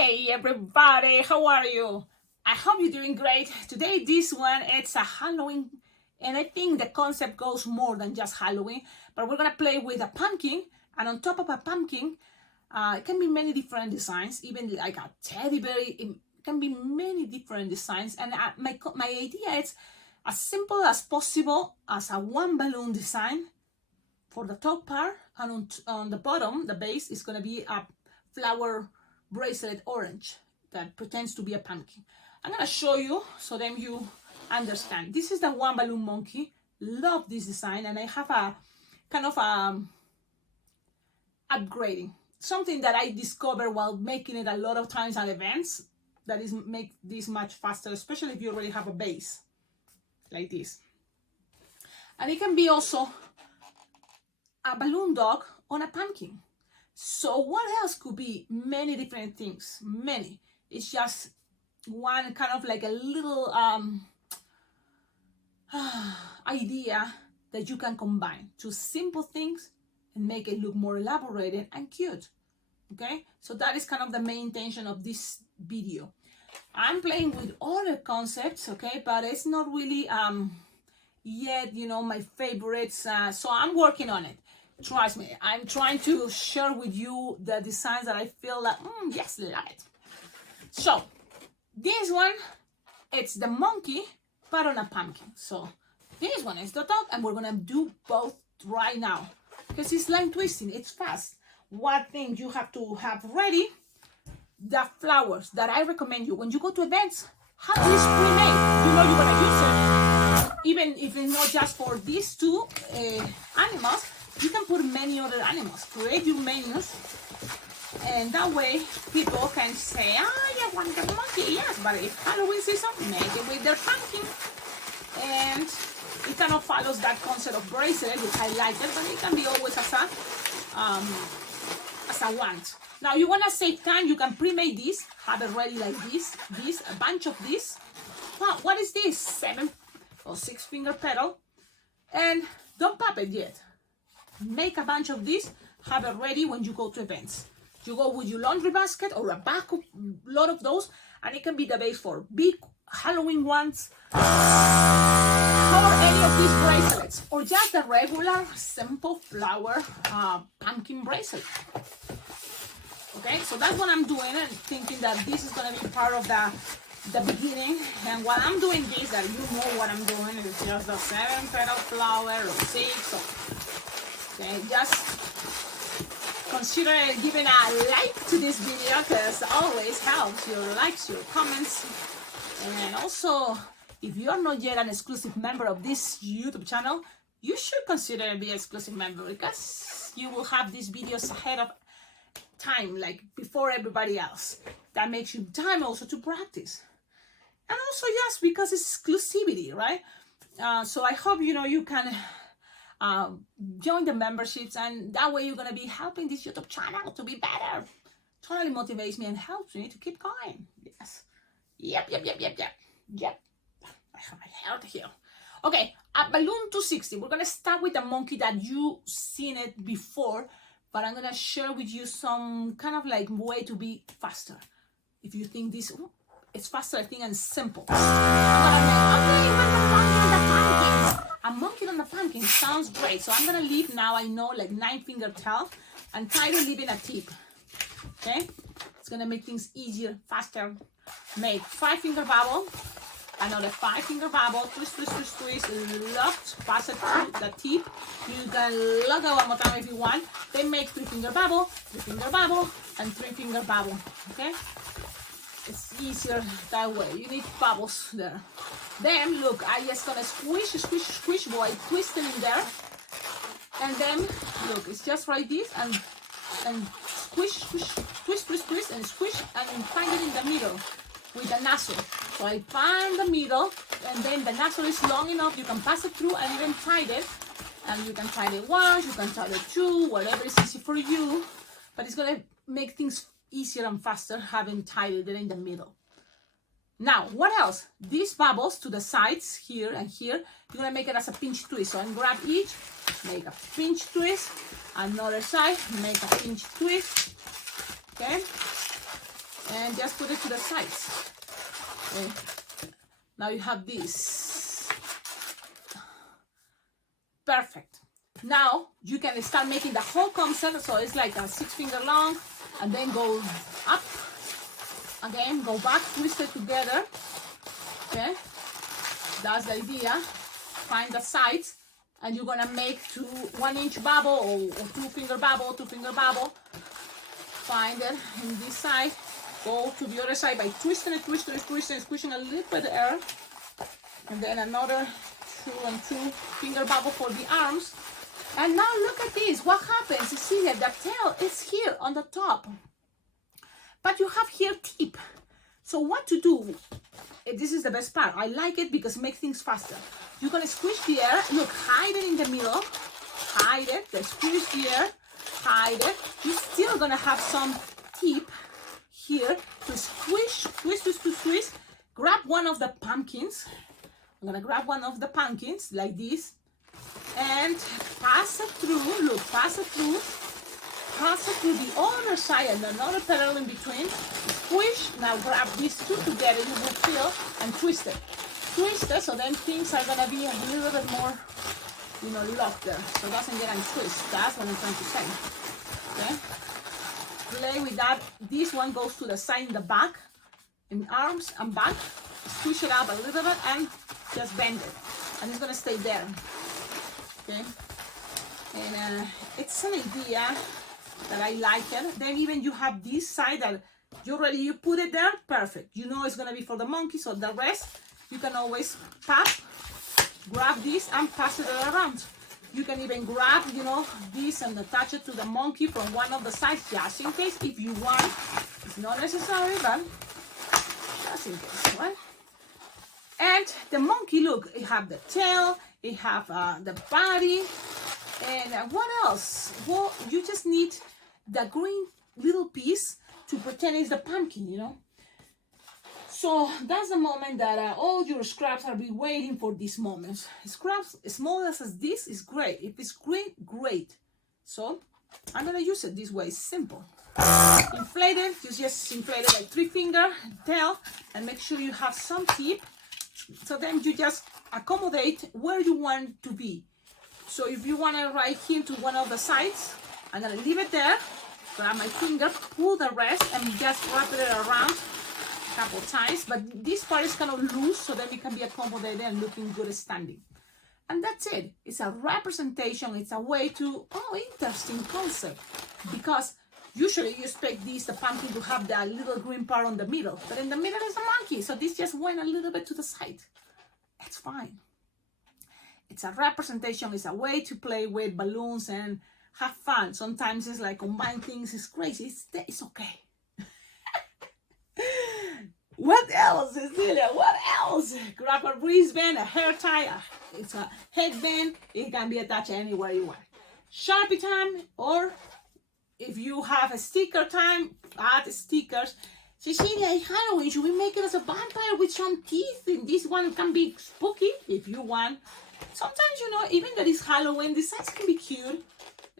Hey everybody, how are you? I hope you're doing great. Today this one, it's a Halloween, and I think the concept goes more than just Halloween, but we're gonna play with a pumpkin, and on top of a pumpkin, it can be many different designs, even like a teddy bear. It can be many different designs, and my idea is as simple as possible as a one balloon design for the top part, and on the bottom, the base is gonna be a flower bracelet orange that pretends to be a pumpkin. I'm gonna show you so then you understand. This is the one balloon monkey. Love this design, and I have a kind of upgrading, something that I discovered while making it a lot of times at events that is make this much faster, especially if you already have a base like this. And it can be also a balloon dog on a pumpkin. So what else could be? Many different things, many. It's just one kind of like a little idea that you can combine two simple things and make it look more elaborated and cute. Okay, so that is kind of the main intention of this video. I'm playing with other concepts, okay, but it's not really yet, you know, my favorites. So I'm working on it. Trust me, I'm trying to share with you the designs that I feel like, yes, love it. So this one, it's the monkey, but on a pumpkin. So this one is the dog, and we're gonna do both right now because it's line twisting, it's fast. One thing you have to have ready, the flowers that I recommend you when you go to events, have this pre-made. You know you're gonna use it, even if it's not just for these two animals. You can put many other animals, create your menus, and that way people can say, I want the monkey, yes, but if Halloween season, make it with their pumpkin. And it kind of follows that concept of bracelet, which I like it, but it can be always as a wand. Now you want to save time, you can pre-make this, have it ready like this, a bunch of this. Wow, what is this? 7 or 6 finger petal, and don't pop it yet. Make a bunch of this, have it ready when you go to events. You go with your laundry basket or a bag of lot of those, and it can be the base for big Halloween ones, or any of these bracelets, or just the regular simple flower pumpkin bracelet. Okay, so that's what I'm doing, and thinking that this is gonna be part of the beginning. And while I'm doing this, that you know what I'm doing, is just the 7 petal flower or 6. Okay, just consider giving a like to this video, because always helps, your likes, your comments. And also, if you are not yet an exclusive member of this YouTube channel, you should consider being an exclusive member, because you will have these videos ahead of time, like before everybody else. That makes you time also to practice. And also, yes, because it's exclusivity, right? So I hope, you know, you can join the memberships, and that way you're going to be helping this YouTube channel to be better. Totally motivates me and helps me to keep going. Yes. Yep. I have my heart here. Okay, a balloon 260. We're going to start with a monkey that you've seen it before, but I'm going to share with you some kind of like way to be faster. If you think this, it's faster, I think, and simple. A monkey on the pumpkin sounds great. So I'm gonna leave now, I know, like 9 finger tail, and try to leave in a tip. Okay, it's gonna make things easier, faster. Make 5 finger bubble, another 5 finger bubble, twist, locked, pass it through the tip. You can lock it one more time if you want. Then make 3 finger bubble, 3 finger bubble, and 3 finger bubble. Okay, it's easier that way. You need bubbles there. Then look, I just gonna squish by twisting in there, and then look, it's just like this, and squish, twist, and squish, and find it in the middle with the nozzle. So I find the middle, and then the nozzle is long enough, you can pass it through and even tie it, and you can tie it once, you can tie it 2, whatever is easy for you, but it's gonna make things easier and faster having tied it in the middle. Now, what else? These bubbles to the sides, here and here, you're gonna make it as a pinch twist. So I'm grab each, make a pinch twist, another side, make a pinch twist, okay? and just put it to the sides. Okay. Now you have this. Perfect. Now you can start making the whole concept, so it's like a 6 finger long, and then go up, again, go back, twist it together. Okay, that's the idea. Find the sides, and you're gonna make 1 inch bubble or 2 finger bubble, 2 finger bubble. Find it in this side, go to the other side by twisting it, squishing a little bit of air, and then another 2 and 2 finger bubble for the arms. And now look at this. What happens, Cecilia? The tail is here on the top, but you have here tip. So what to do? This is the best part. I like it because it makes things faster. You're gonna squish the air. Look, hide it in the middle. Hide it. Then squish the air. Hide it. You're still gonna have some tip here to squish, twist. Grab one of the pumpkins. I'm gonna grab one of the pumpkins like this and pass it through. Look, pass it through the other side and another petal in between. Squish. Now grab these two together. You will feel and twist it. Twist it so then things are gonna be a little bit more, locked there, so it doesn't get untwisted. That's what I'm trying to say. Okay. Play with that. This one goes to the side in the back, in arms and back. Squish it up a little bit and just bend it, and it's gonna stay there. Okay. And it's an idea that I like it. Then even you have this side that you put it there, perfect. You know it's gonna be for the monkey, so the rest you can always tap, grab this and pass it around. You can even grab, this and attach it to the monkey from one of the sides, just in case if you want. It's not necessary, but just in case, right? And the monkey, look, it have the tail, it have the body, and what else? Well, you just need the green little piece to pretend it's the pumpkin, So that's the moment that all your scraps are be waiting for this moment. Scraps, as small as this, is great. If it's green, great. So I'm gonna use it this way. It's simple. Inflate it. You just inflate it like 3 finger tail, and make sure you have some tip. So then you just accommodate where you want to be. So if you want it right here to one of the sides, I'm gonna leave it there. Grab my finger, pull the rest, and just wrap it around a couple times. But this part is kind of loose, so then it can be accommodated and looking good standing. And that's it. It's a representation. It's a way to, interesting concept. Because usually you expect the pumpkin to have that little green part on the middle. But in the middle is the monkey. So this just went a little bit to the side. It's fine. It's a representation. It's a way to play with balloons and have fun. Sometimes it's like combine things. It's crazy. It's okay. What else, Cecilia? What else? Grab a wristband, a hair tie, it's a headband. It can be attached anywhere you want. Sharpie time, or if you have a sticker time, add stickers. Cecilia, it's Halloween. Should we make it as a vampire with some teeth? And this one can be spooky if you want. Sometimes, even that it's Halloween, the size can be cute.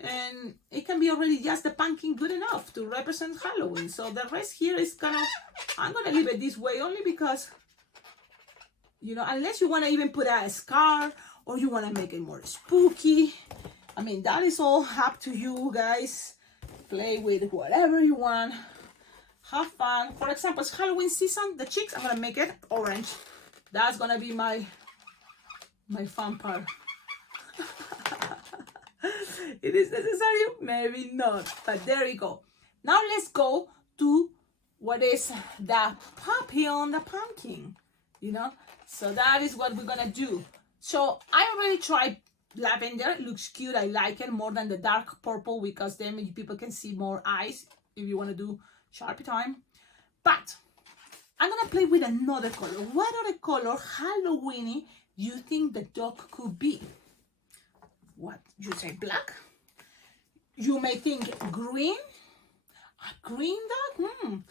And it can be already just the pumpkin good enough to represent Halloween. So the rest here is I'm gonna leave it this way only because, unless you want to even put a scar or you want to make it more spooky. I mean, that is all up to you guys. Play with whatever you want. Have fun. For example, it's Halloween season. The cheeks, I'm gonna make it orange. That's gonna be my fun part. It is necessary? Maybe not. But there you go. Now let's go to what is the puppy on the pumpkin. So that is what we're gonna do. So I already tried lavender. It looks cute. I like it more than the dark purple because then people can see more eyes if you want to do Sharpie time. But I'm gonna play with another color. What other color Halloweeny you think the dog could be? What you say, black? You may think green. A green dog?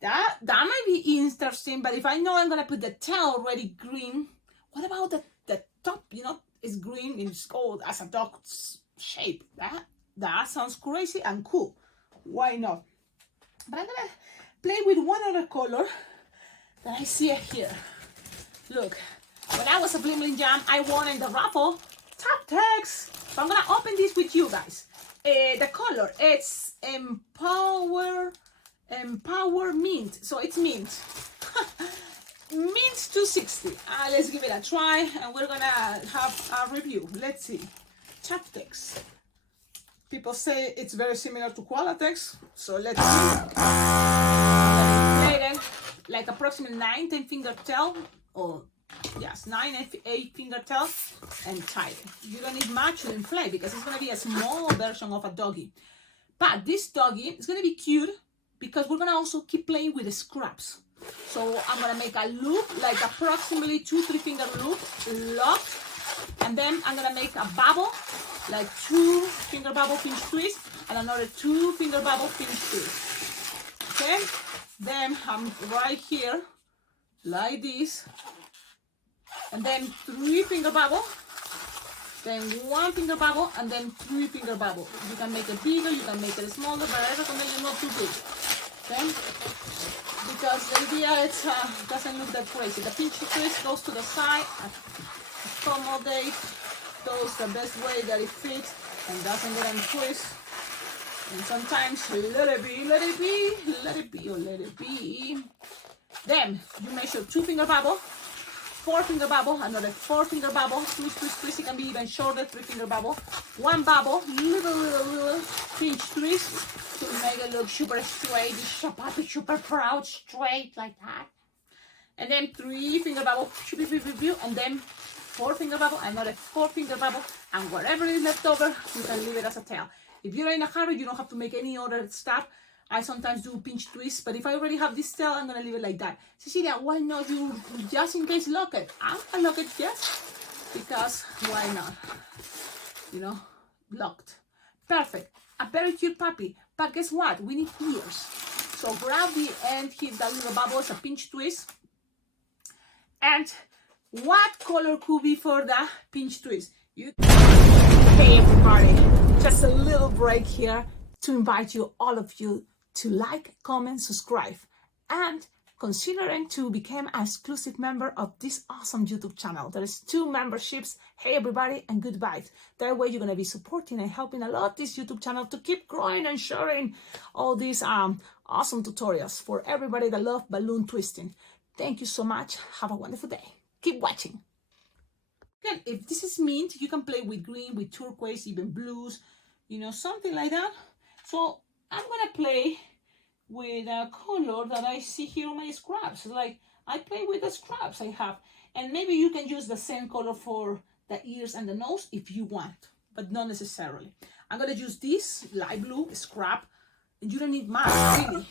That might be interesting. But if I know I'm gonna put the tail already green, what about the top? It's green and it's gold as a dog's shape. That sounds crazy and cool. Why not? But I'm gonna play with one other color that I see here. Look, when I was a Bling Bling Jam, I won in the raffle top tags. So I'm gonna open this with you guys. The color, it's Empower Mint. So it's mint. Mint 260. Let's give it a try, and we're gonna have a review. Let's see. Chaptex. People say it's very similar to Qualatex, so let's see. Like approximately 9-10 finger tail, or yes, 9-8 finger tail, and tie it. You don't need much to inflate because it's gonna be a small version of a doggy. But this doggy is gonna be cute because we're gonna also keep playing with the scraps. So I'm gonna make a loop, like approximately 2-3 finger loop, locked, and then I'm gonna make a bubble, like 2 finger bubble pinch twist, and another 2 finger bubble pinch twist. Okay, then I'm right here, like this, and then 3 finger bubble, then 1 finger bubble, and then 3 finger bubble. You can make it bigger, you can make it smaller, but I recommend you not too big. Okay, because the idea it doesn't look that crazy. The pinch twist goes to the side, accommodate those the best way that it fits and doesn't get any twist. And sometimes let it be, let it be, let it be, or let it be. Then you measure 2 finger bubble, 4 finger bubble, another 4 finger bubble, twist, twist, twist. It can be even shorter, 3 finger bubble, 1 bubble, little pinch twist to make it look super straight, super proud, straight like that. And then 3 finger bubble, and then 4 finger bubble, another 4 finger bubble, and whatever is left over, you can leave it as a tail. If you're in a hurry, you don't have to make any other stuff. I sometimes do pinch twists, but if I already have this tail, I'm gonna leave it like that. Cecilia, why not you just in case lock it? I'm gonna lock it, yes, because why not? You know, locked. Perfect. A very cute puppy. But guess what? We need ears. So grab the end, hit that little bubble, it's a pinch twist. And what color could be for the pinch twist? Hey everybody, just a little break here to invite you, all of you, to like, comment, subscribe, and considering to become an exclusive member of this awesome YouTube channel. There is 2 memberships. Hey everybody, and good vibes. That way you're gonna be supporting and helping a lot this YouTube channel to keep growing and sharing all these awesome tutorials for everybody that love balloon twisting. Thank you so much. Have a wonderful day. Keep watching. Again, if this is mint, you can play with green, with turquoise, even blues, you know, something like that. So I'm gonna play with a color that I see here on my scraps. Like I play with the scraps I have, and maybe you can use the same color for the ears and the nose if you want, but not necessarily. I'm gonna use this light blue scrap, and you don't need much really.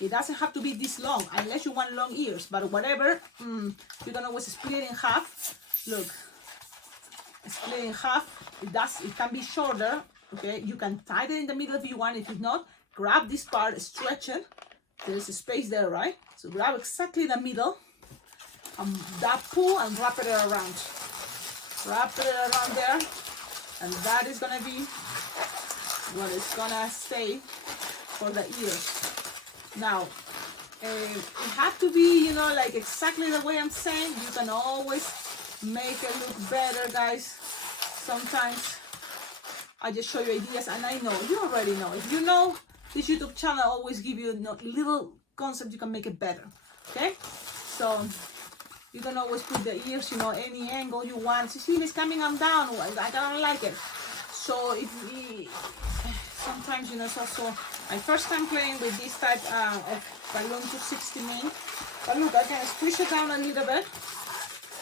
It doesn't have to be this long unless you want long ears, but whatever, you can always split it in half. Look, split in half. It can be shorter. Okay, you can tie it in the middle if you want. If you not, grab this part, stretch it. There's a space there, right? So grab exactly the middle, that pull, and wrap it around. Wrap it around there, and that is gonna be what is gonna stay for the ears. Now, it has to be, you know, like exactly the way I'm saying. You can always make it look better, guys. Sometimes I just show you ideas, and I know you already know. If you know, this YouTube channel always give you little concepts you can make it better. Okay, so you can always put the ears, you know, any angle you want. Cecilia is coming on down. I don't like it. So if we, sometimes, you know, it's also my first time playing with this type of balloon 260 mint. But look, I can squish it down a little bit.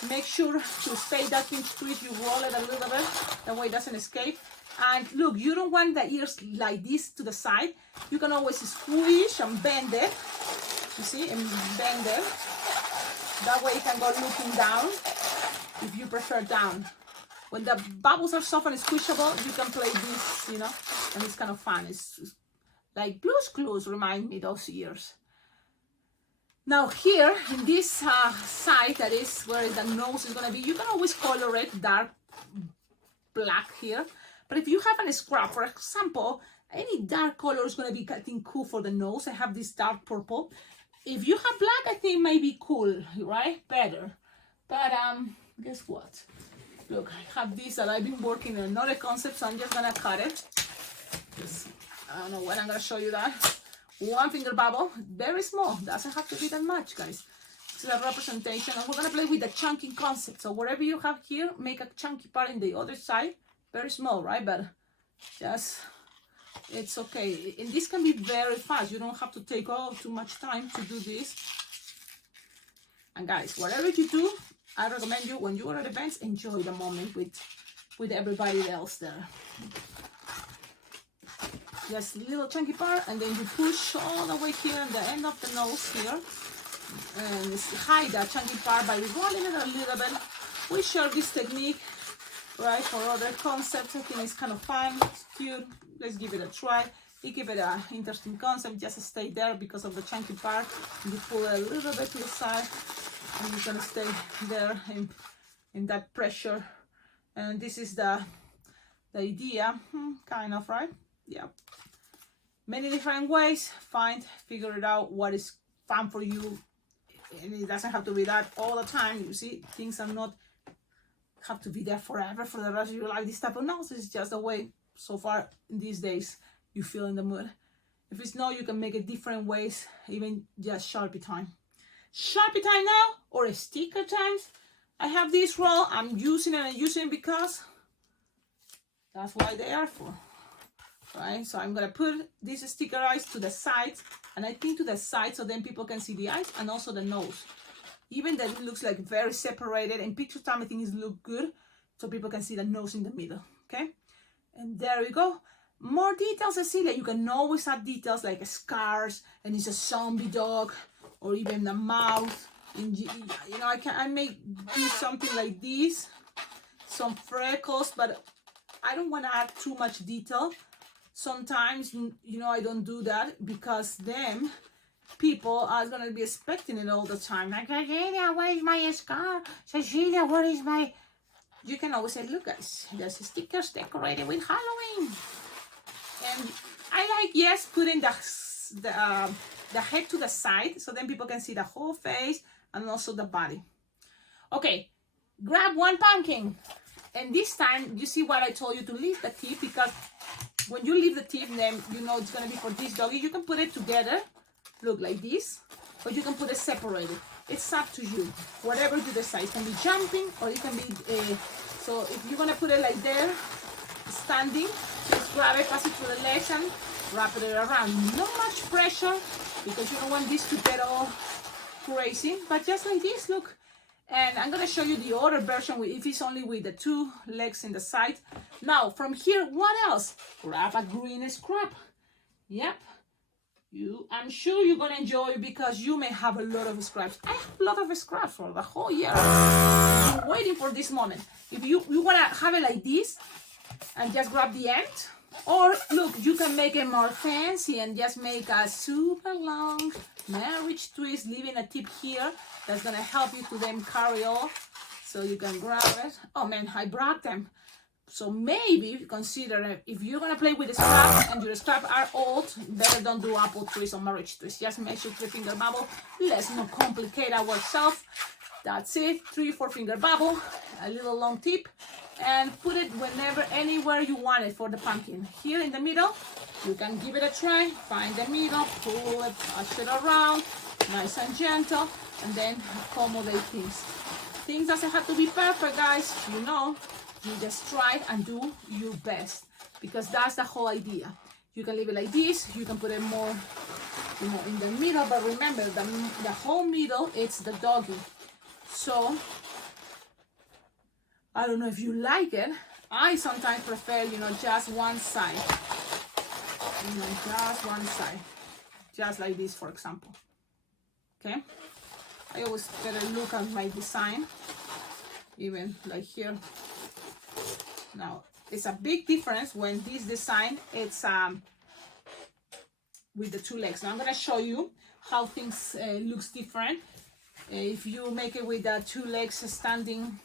Make sure to stay that pinch twist. You roll it a little bit, that way it doesn't escape. And look, you don't want the ears like this to the side. You can always squish and bend it. You see, and bend it. That way it can go looking down if you prefer down. When the bubbles are soft and squishable, you can play this, you know, and it's kind of fun. It's like Blue's Clues remind me those years. Now here, in this side, that is where the nose is going to be, you can always color it dark black here. But if you have a scrap, for example, Any dark color is gonna be, I think, cool for the nose. I have this dark purple. If you have black, I think it might be cool, right? Better. But guess what? Look, I have this that I've been working on another concept, so I'm just gonna cut it. Just, I don't know when I'm gonna show you that. 1 finger bubble, very small. Doesn't have to be that much, guys. It's a representation, and we're gonna play with the chunking concept. So whatever you have here, make a chunky part in the other side. Very small, right? But just, it's okay. And this can be very fast. You don't have to take too much time to do this. And guys, whatever you do, I recommend you, when you are at events, enjoy the moment with everybody else there. Just little chunky part, and then you push all the way here on the end of the nose here, and hide that chunky part by rolling it a little bit. We share this technique, right, for other concepts. I think it's kind of fun, it's cute. Let's give it a try. You give it an interesting concept. Just stay there because of the chunky part. You pull it a little bit to the side, and you're gonna stay there in that pressure. And this is the idea, kind of, right? Yeah. Many different ways. Figure it out what is fun for you, and it doesn't have to be that all the time. You see, things are not have to be there forever for the rest of your life. This type of nose is just the way so far in these days you feel in the mood. If it's not, you can make it different ways, even just Sharpie time. Sharpie time now, or a sticker times. I have this roll. I'm using it and using it because that's why they are for. Right, so I'm gonna put this sticker eyes to the sides, and I think to the side, so then people can see the eyes and also the nose. Even that it looks like very separated. In picture time, I think it looks good, so people can see the nose in the middle. Okay, and there we go. More details, Cecilia. You can always add details like scars, and it's a zombie dog, or even the mouth. And, you know, I may do something like this, some freckles, but I don't want to add too much detail. Sometimes, you know, I don't do that because then people are going to be expecting it all the time. Like, Cecilia, where is my scar? Cecilia, where is my... You can always say, look, guys, there's stickers decorated with Halloween. And I like, yes, putting the head to the side, so then people can see the whole face and also the body. Okay, grab one pumpkin. And this time, you see what I told you to leave the tip, because when you leave the tip, then you know it's going to be for this doggy. You can put it together, look like this, or you can put it separated. It's up to you, whatever you decide. It can be jumping, or it can be, so if you're going to put it like there, standing, just grab it, pass it through the legs, and wrap it around. Not much pressure, because you don't want this to get all crazy, but just like this, look. And I'm going to show you the other version if it's only with the 2 legs in the side. Now, from here, what else? Grab a green scrap. Yep. I'm sure you're going to enjoy it because you may have a lot of scraps. I have a lot of scraps for the whole year. I'm waiting for this moment. If you want to have it like this and just grab the end, or look, you can make it more fancy and just make a super long marriage twist, leaving a tip here that's gonna help you to then carry off, so you can grab it. Oh man, I broke them. So maybe consider it. If you're gonna play with the scraps and your scraps are old, better don't do apple twist or marriage twist. Just make your 3-finger bubble. Let's not complicate ourselves. That's it. 3-4 finger bubble, a little long tip, and put it whenever, anywhere you want it for the pumpkin. Here in the middle, you can give it a try. Find the middle, pull it, touch it around, nice and gentle, and then accommodate things. Things doesn't have to be perfect, guys. You know, you just try and do your best, because that's the whole idea. You can leave it like this. You can put it more, you know, in the middle, but remember, the whole middle, it's the doggy. So, I don't know if you like it. I sometimes prefer, you know, just one side. You know, just one side. Just like this, for example. Okay? I always better look at my design. Even like here. Now, it's a big difference when this design, it's with the 2 legs. Now, I'm going to show you how things looks different. If you make it with the 2 legs standing,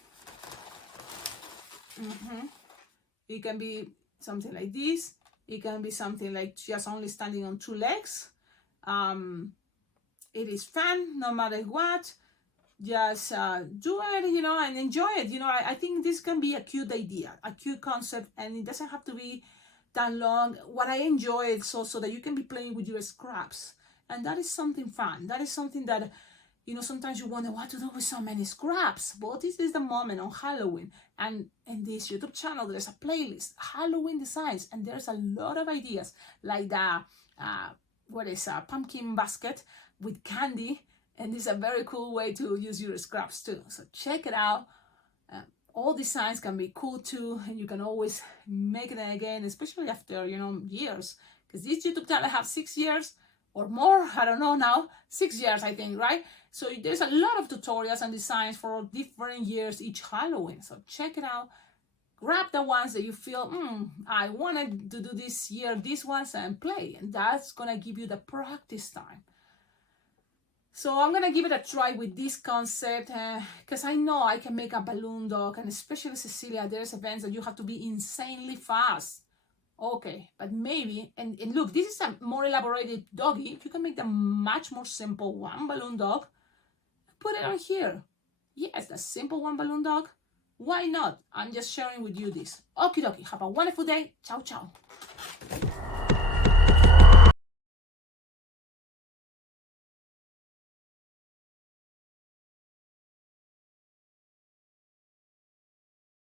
it can be something like this. It can be something like just only standing on 2 legs. It is fun no matter what. Just do it, you know, and enjoy it. You know, I think this can be a cute idea, a cute concept, and it doesn't have to be that long. What I enjoy is also that you can be playing with your scraps, and that is something fun. That is something that, you know, sometimes you wonder what to do with so many scraps. But this is the moment on Halloween, and in this YouTube channel there's a playlist, Halloween designs, and there's a lot of ideas like the what is a pumpkin basket with candy, and this is a very cool way to use your scraps too. So check it out. All designs can be cool too, and you can always make it again, especially after, you know, years, because this YouTube channel have 6 years or more, I don't know now, 6 years I think, right? So there's a lot of tutorials and designs for different years each Halloween. So check it out. Grab the ones that you feel, I wanted to do this year, these ones, and play, and that's gonna give you the practice time. So I'm gonna give it a try with this concept, because I know I can make a balloon dog, and especially Cecilia, there's events that you have to be insanely fast. Okay, but maybe, and look, this is a more elaborated doggy. You can make the much more simple one balloon dog. Put it on here. Yes, the simple one balloon dog. Why not? I'm just sharing with you this. Okie dokie. Have a wonderful day. Ciao, ciao.